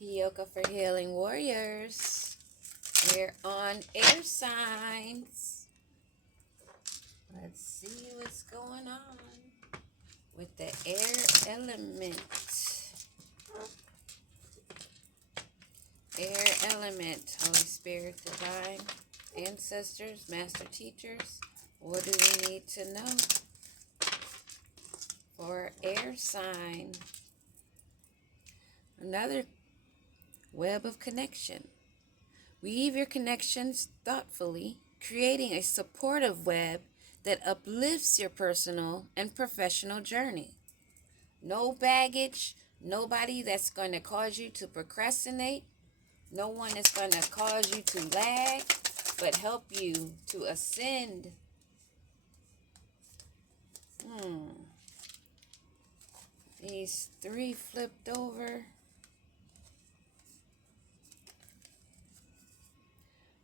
Yoga for Healing Warriors. We're on air signs. Let's see what's going on with the air element. Air element, Holy Spirit, divine, ancestors, master teachers. What do we need to know for air sign? Another web of connection. Weave your connections thoughtfully, creating a supportive web that uplifts your personal and professional journey. No baggage, nobody that's going to cause you to procrastinate, no one that's going to cause you to lag, but help you to ascend. These three flipped over.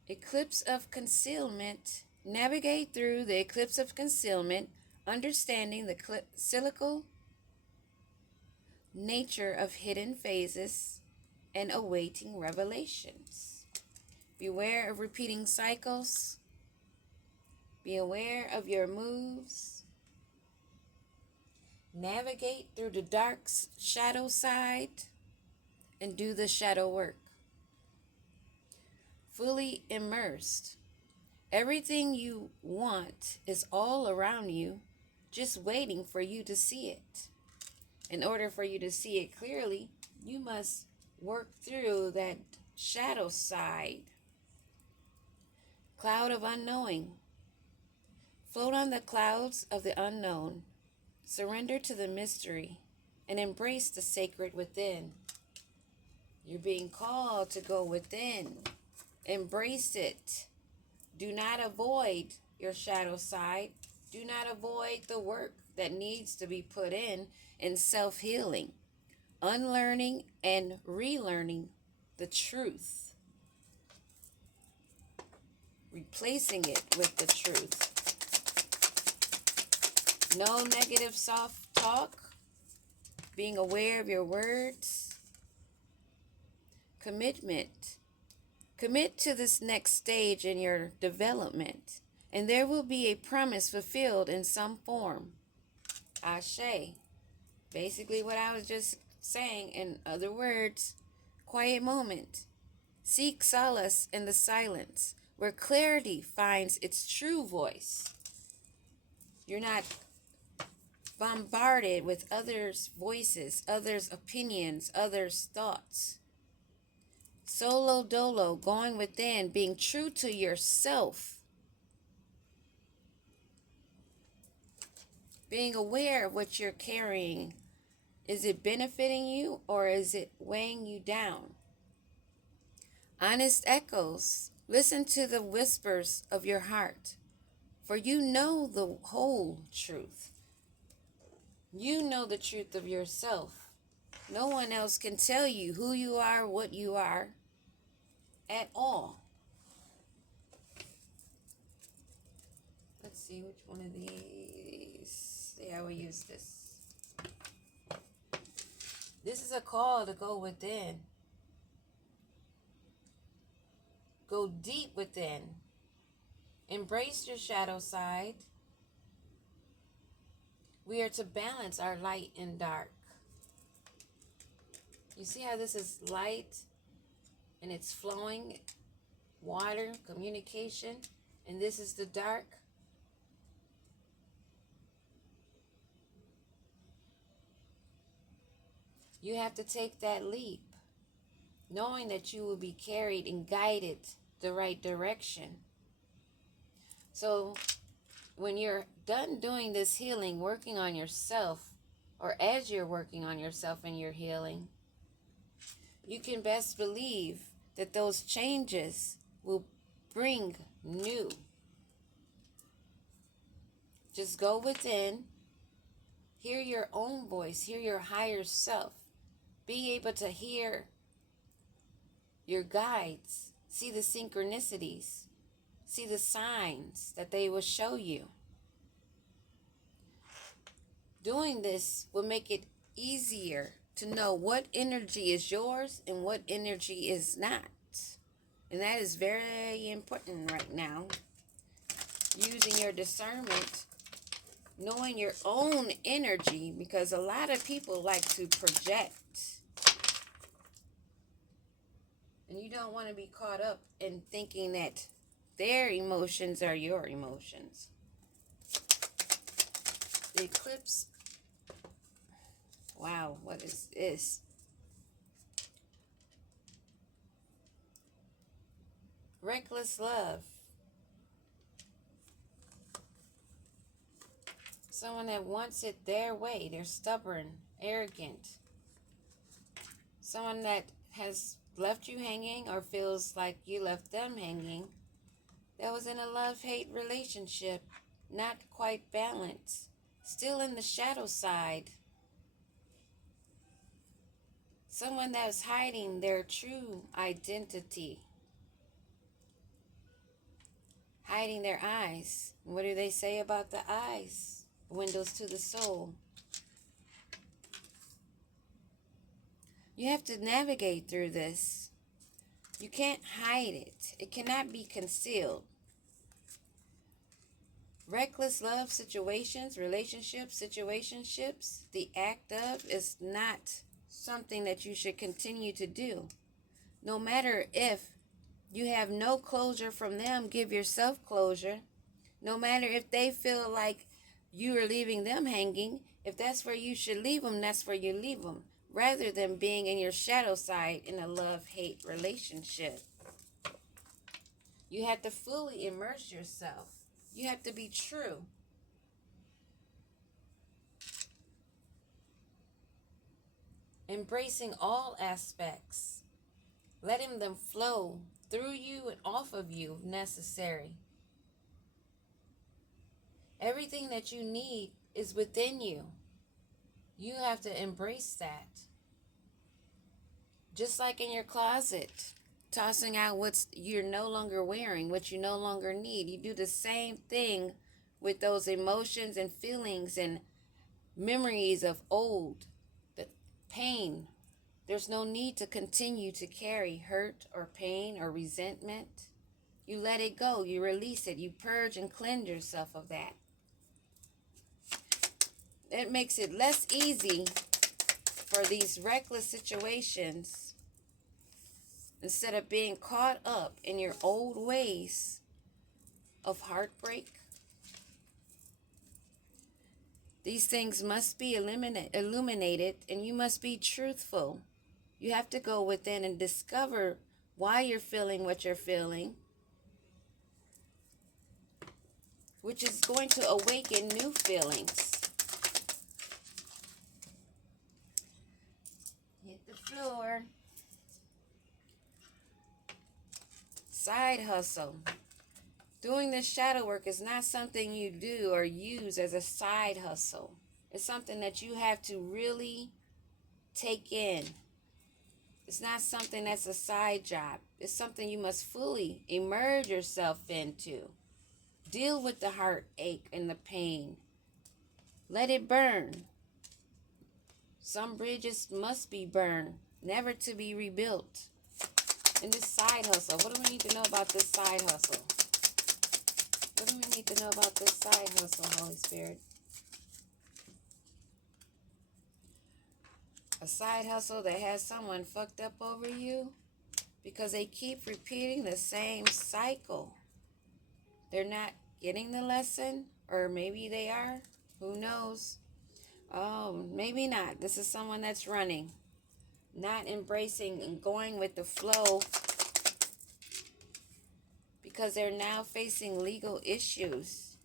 Eclipse of concealment. Navigate through the eclipse of concealment, understanding the cyclical nature of hidden phases and awaiting revelations. Beware of repeating cycles. Be aware of your moves. Navigate through the dark shadow side and do the shadow work. Fully immersed. Everything you want is all around you, just waiting for you to see it. In order for you to see it clearly, you must work through that shadow side. Cloud of unknowing. Float on the clouds of the unknown. Surrender to the mystery and embrace the sacred within. You're being called to go within. Embrace it. Do not avoid your shadow side. Do not avoid the work that needs to be put in self-healing, unlearning and relearning the truth, replacing it with the truth. No negative self-talk, being aware of your words. Commitment. Commit to this next stage in your development, and there will be a promise fulfilled in some form. Ashe. Basically what I was just saying, in other words, quiet moment. Seek solace in the silence, where clarity finds its true voice. You're not bombarded with others' voices, others' opinions, others' thoughts. Solo dolo, going within, being true to yourself. Being aware of what you're carrying. Is it benefiting you or is it weighing you down? Honest echoes. Listen to the whispers of your heart, for you know the whole truth. You know the truth of yourself. No one else can tell you who you are, what you are, at all. Let's see which one of these. See how we use this. This is a call to go within. Go deep within. Embrace your shadow side. We are to balance our light and dark. You see how this is light and it's flowing, water, communication, and this is the dark. You have to take that leap, knowing that you will be carried and guided the right direction. So when you're done doing this healing, working on yourself, or as you're working on yourself and your healing, you can best believe that those changes will bring new. Just go within, hear your own voice, hear your higher self, be able to hear your guides, see the synchronicities, see the signs that they will show you. Doing this will make it easier to know what energy is yours and what energy is not. And that is very important right now. Using your discernment, knowing your own energy, because a lot of people like to project. And you don't want to be caught up in thinking that their emotions are your emotions. The eclipse. Wow, what is this? Reckless love. Someone that wants it their way. They're stubborn, arrogant. Someone that has left you hanging or feels like you left them hanging. That was in a love-hate relationship. Not quite balanced. Still in the shadow side. Someone that was hiding their true identity. Hiding their eyes. What do they say about the eyes? Windows to the soul. You have to navigate through this. You can't hide it. It cannot be concealed. Reckless love situations, relationships, situationships, the act of is not something that you should continue to do. No matter if you have no closure from them, give yourself closure. No matter if they feel like you are leaving them hanging, if that's where you should leave them, that's where you leave them. Rather than being in your shadow side in a love-hate relationship. You have to fully immerse yourself. You have to be true. Embracing all aspects. Letting them flow through you and off of you if necessary. Everything that you need is within you. You have to embrace that. Just like in your closet, tossing out what you're no longer wearing, what you no longer need. You do the same thing with those emotions and feelings and memories of old, the pain. There's no need to continue to carry hurt or pain or resentment. You let it go. You release it. You purge and cleanse yourself of that. It makes it less easy for these reckless situations. Instead of being caught up in your old ways of heartbreak, these things must be illuminated, and you must be truthful. You have to go within and discover why you're feeling what you're feeling, which is going to awaken new feelings. Hit the floor. Side hustle. Doing this shadow work is not something you do or use as a side hustle. It's something that you have to really take in. It's not something that's a side job. It's something you must fully immerse yourself into. Deal with the heartache and the pain. Let it burn. Some bridges must be burned, never to be rebuilt. And this side hustle, what do we need to know about this side hustle? What do we need to know about this side hustle, Holy Spirit? A side hustle that has someone fucked up over you because they keep repeating the same cycle. They're not getting the lesson, or maybe they are. Who knows? Oh, maybe not. This is someone that's running, not embracing and going with the flow because they're now facing legal issues.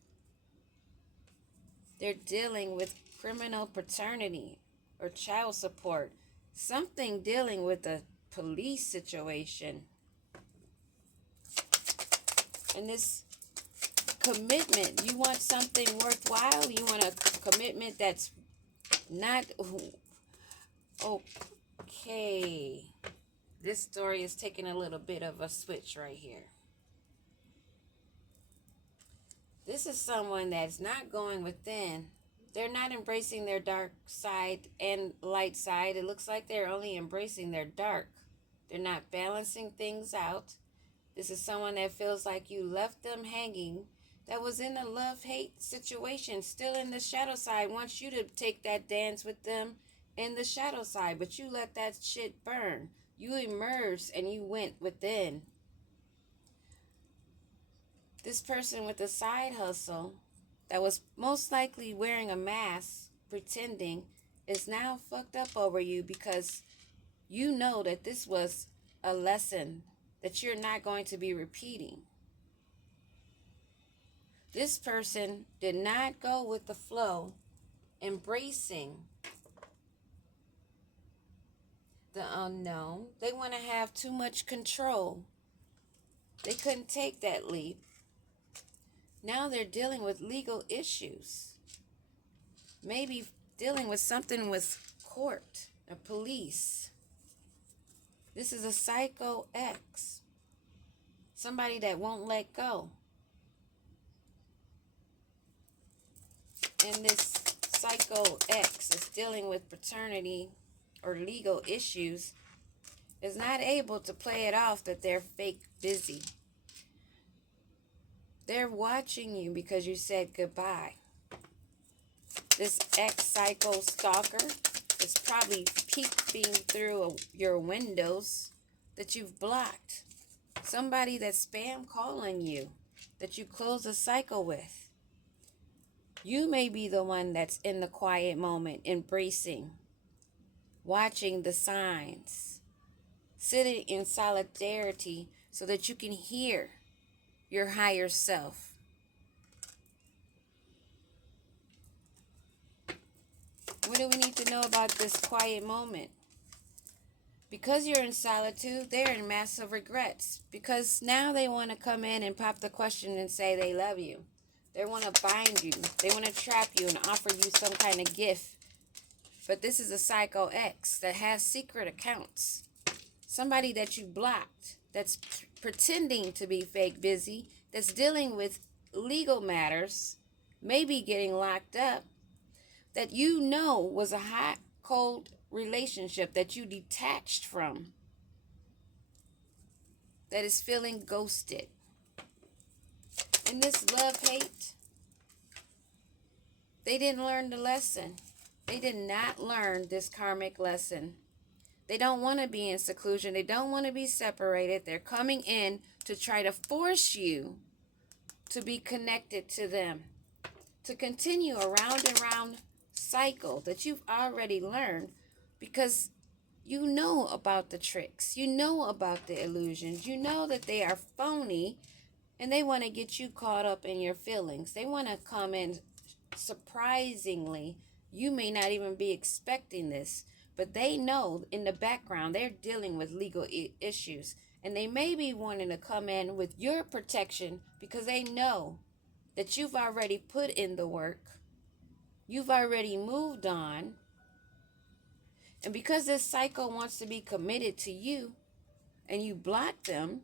They're dealing with criminal paternity or child support, something dealing with a police situation. And this commitment, you want something worthwhile, you want a commitment that's not okay. This story is taking a little bit of a switch right here. This is someone that's not going within They're not embracing their dark side and light side. It looks like they're only embracing their dark. They're not balancing things out. This is someone that feels like you left them hanging, that was in a love-hate situation, still in the shadow side, wants you to take that dance with them in the shadow side, but you let that shit burn. You emerged and you went within. This person with a side hustle that was most likely wearing a mask, pretending, is now fucked up over you because you know that this was a lesson that you're not going to be repeating. This person did not go with the flow, embracing the unknown. They want to have too much control. They couldn't take that leap. Now they're dealing with legal issues. Maybe dealing with something with court or police. This is a psycho X. Somebody that won't let go. And this psycho X is dealing with paternity or legal issues, is not able to play it off that they're fake busy. They're watching you because you said goodbye. This ex-psycho stalker is probably peeping through your windows that you've blocked. Somebody that's spam calling you that you close a cycle with. You may be the one that's in the quiet moment, embracing, watching the signs, sitting in solidarity so that you can hear your higher self. What do we need to know about this quiet moment? Because you're in solitude, they're in massive regrets. Because now they want to come in and pop the question and say they love you. They want to bind you. They want to trap you and offer you some kind of gift. But this is a psycho X that has secret accounts. Somebody that you blocked, that's pretending to be fake busy, that's dealing with legal matters, maybe getting locked up, that you know was a hot, cold relationship that you detached from, that is feeling ghosted. In this love-hate, they didn't learn the lesson. They did not learn this karmic lesson. They don't want to be in seclusion. They don't want to be separated. They're coming in to try to force you to be connected to them, to continue a round and round cycle that you've already learned, because you know about the tricks. You know about the illusions. You know that they are phony, and they want to get you caught up in your feelings. They want to come in surprisingly. You may not even be expecting this, but they know in the background they're dealing with legal issues, and they may be wanting to come in with your protection because they know that you've already put in the work. You've already moved on. And because this cycle wants to be committed to you and you block them,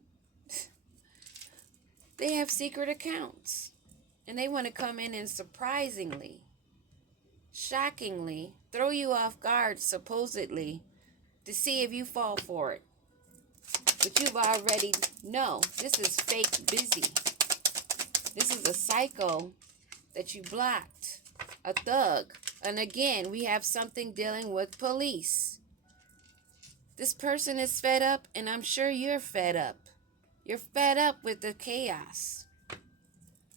they have secret accounts. And they want to come in and surprisingly, shockingly, throw you off guard, supposedly, to see if you fall for it. But you've already know this is fake busy. This is a psycho that you blocked, a thug. And again, we have something dealing with police. This person is fed up, and I'm sure you're fed up. You're fed up with the chaos.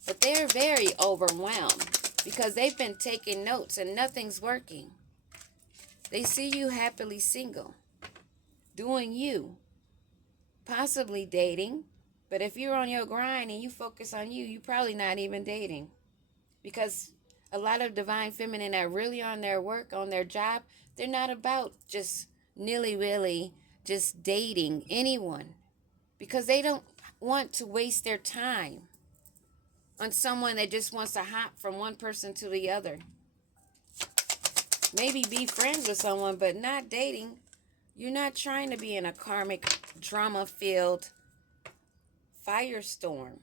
But they're very overwhelmed because they've been taking notes and nothing's working. They see you happily single, doing you, possibly dating. But if you're on your grind and you focus on you, you're probably not even dating. Because a lot of divine feminine are really on their work, on their job, they're not about just nilly-willy, just dating anyone. Because they don't want to waste their time on someone that just wants to hop from one person to the other. Maybe be friends with someone, but not dating. You're not trying to be in a karmic, drama-filled firestorm.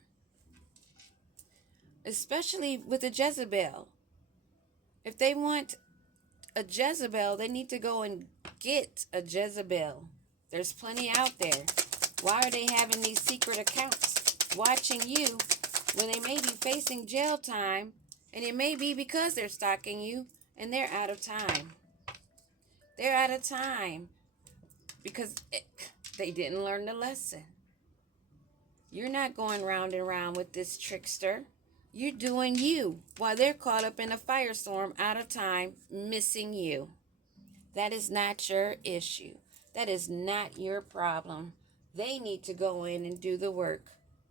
Especially with a Jezebel. If they want a Jezebel, they need to go and get a Jezebel. There's plenty out there. Why are they having these secret accounts watching you when they may be facing jail time? And it may be because they're stalking you and they're out of time. They're out of time because they didn't learn the lesson. You're not going round and round with this trickster. You're doing you while they're caught up in a firestorm, out of time, missing you. That is not your issue. That is not your problem. They need to go in and do the work.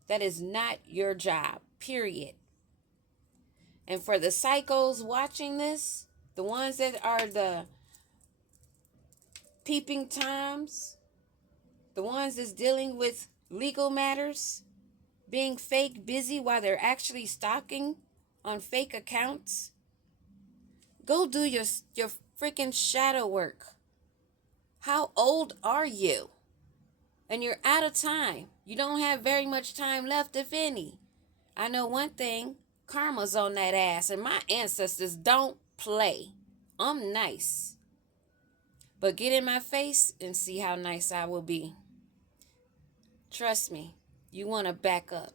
That is not your job, period. And for the psychos watching this, the ones that are the peeping Toms, the ones that's dealing with legal matters, being fake busy while they're actually stalking on fake accounts, go do your freaking shadow work. How old are you? And you're out of time. You don't have very much time left, if any. I know one thing, karma's on that ass, and my ancestors don't play. I'm nice. But get in my face and see how nice I will be. Trust me, you want to back up.